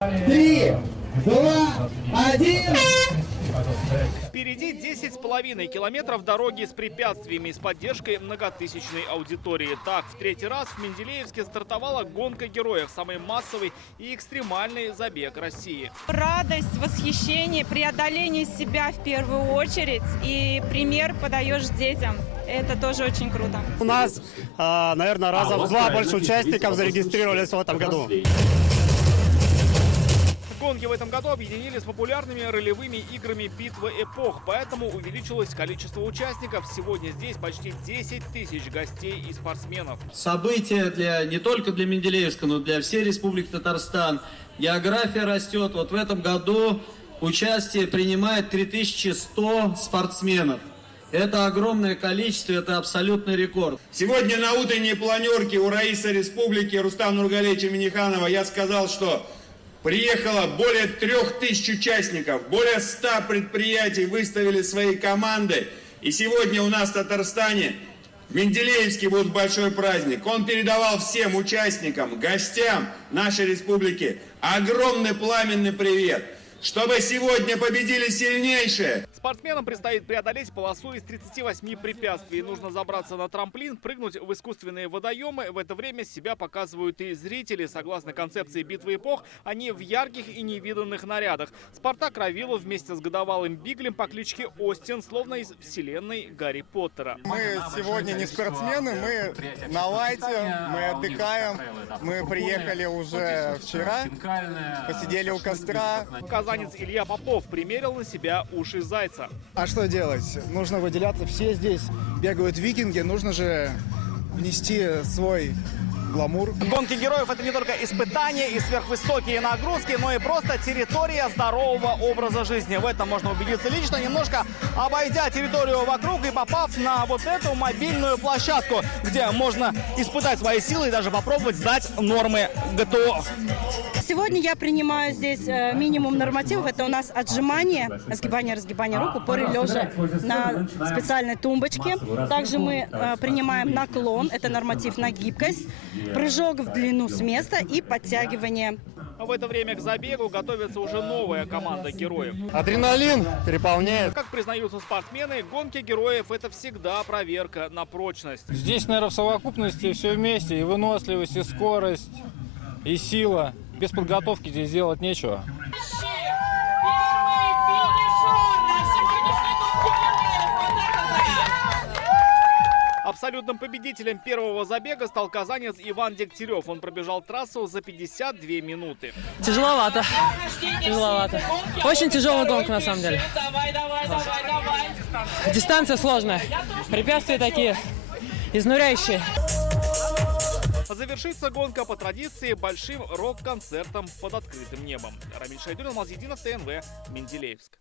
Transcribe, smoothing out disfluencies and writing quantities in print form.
3, 2, 1. Впереди 10,5 километров дороги с препятствиями и с поддержкой многотысячной аудитории. Так, в третий раз в Менделеевске стартовала гонка героев, самый массовый и экстремальный забег России. Радость, восхищение, преодоление себя в первую очередь и пример подаешь детям. Это тоже очень круто. У нас, наверное, раза в 2 больше участников зарегистрировались в этом году. Гонки в этом году объединили с популярными ролевыми играми «Битва эпох», поэтому увеличилось количество участников. Сегодня здесь почти 10 тысяч гостей и спортсменов. Событие не только для Менделеевска, но для всей Республики Татарстан. География растет. Вот в этом году участие принимает 3100 спортсменов. Это огромное количество, это абсолютный рекорд. Сегодня на утренней планерке у Раиса Республики Рустама Нургалиевича Минниханова я сказал, что приехало более 3000 участников, более 100 предприятий выставили свои команды. И сегодня у нас в Татарстане, в Менделеевске, будет большой праздник. Он передавал всем участникам, гостям нашей республики огромный пламенный привет. Чтобы сегодня победили сильнейшие. Спортсменам предстоит преодолеть полосу из 38 препятствий. Нужно забраться на трамплин, прыгнуть в искусственные водоемы. В это время себя показывают и зрители. Согласно концепции «Битвы эпох», они в ярких и невиданных нарядах. Спартак Равилов вместе с годовалым Биглем по кличке Остин, словно из вселенной Гарри Поттера. Мы сегодня не спортсмены, мы на лайте, мы отдыхаем. Мы приехали уже вчера, посидели у костра. Казанец Илья Попов примерил на себя уши зайца. А что делать? Нужно выделяться. Все здесь бегают викинги, нужно же внести свой гламур. Гонки героев — это не только испытания и сверхвысокие нагрузки, но и просто территория здорового образа жизни. В этом можно убедиться лично, немножко обойдя территорию вокруг и попав на вот эту мобильную площадку, где можно испытать свои силы и даже попробовать сдать нормы ГТО. Сегодня я принимаю здесь минимум нормативов. Это у нас отжимание, разгибание руку, пори лежа на специальной тумбочке. Также мы принимаем наклон, это норматив на гибкость, прыжок в длину с места и подтягивание. В это время к забегу готовится уже новая команда героев. Адреналин переполняет. Как признаются спортсмены, гонки героев — это всегда проверка на прочность. Здесь, наверное, в совокупности все вместе. И выносливость, и скорость, и сила. Без подготовки здесь делать нечего. Абсолютным победителем первого забега стал казанец Иван Дегтярев. Он пробежал трассу за 52 минуты. Тяжеловато. Очень тяжелая гонка, на самом деле. Дистанция сложная. Препятствия такие изнуряющие. Завершится гонка по традиции большим рок-концертом под открытым небом. Рамиль Шайдулин, Алмаз Единов, ТНВ, Менделеевск.